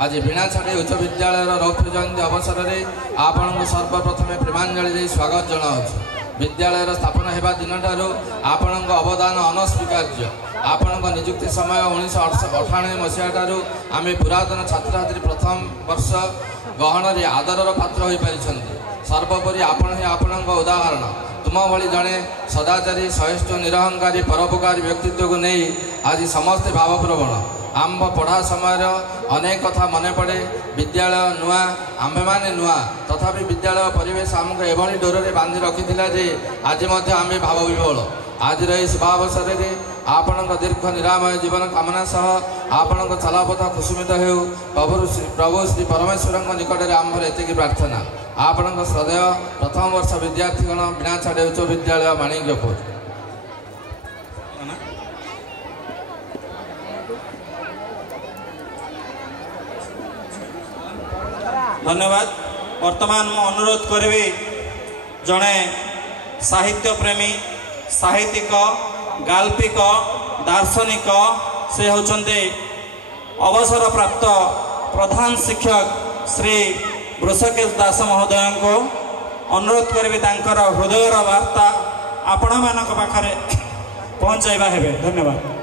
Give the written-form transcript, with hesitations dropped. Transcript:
आज बीणाछाड़ी उच्च विद्यालय रौप्य जयंती अवसर में आपण सर्वप्रथम प्रेमांजलि दे स्वागत जनावु। विद्यालय स्थापना होगा दिन ठारू आपण अवदान अनस्वीकार्य। आपण निजुक्ति समय 1998 मसीहा ठारू आम पुरातन छात्र छात्री प्रथम वर्ष गहन आदर पात्र हो पारि। सर्वोपरि आपण ही आपण उदाहरण। तुम भली जड़े सदाचारी सहिष्णु निरहंकारी परोपकारी व्यक्तित्व को नहीं आज समस्ते भावप्रवण। आम पढ़ा समय अनेक कथा मन पड़े। विद्यालय नुआ आमे माने नुआ तथापि विद्यालय परिवेश आमको एभली डोर में बांधि रखी जे आज आम भाव विभोल। आज शुभावसर में आपण दीर्घ निरामय जीवन कामना सह आपण चलापथ कुसुमित हो प्रभु श्री परमेश्वर निकट में आम एति प्रार्थना। आपण श्रद्धेय प्रथम वर्ष विद्यार्थीगण बीणाछाड़ी उच्च विद्यालय माणिक्यपुर। धन्यवाद। वर्तमान मु अनुरोध करी जड़े साहित्य प्रेमी साहित्यिक गाल्पिक दार्शनिक से होचंदे अवसर प्राप्त प्रधान शिक्षक श्री वृषकेश दास महोदय को अनुरोध करी हृदयर वार्ता आपण मान पाखे पहुँचाइबा हेबे। धन्यवाद।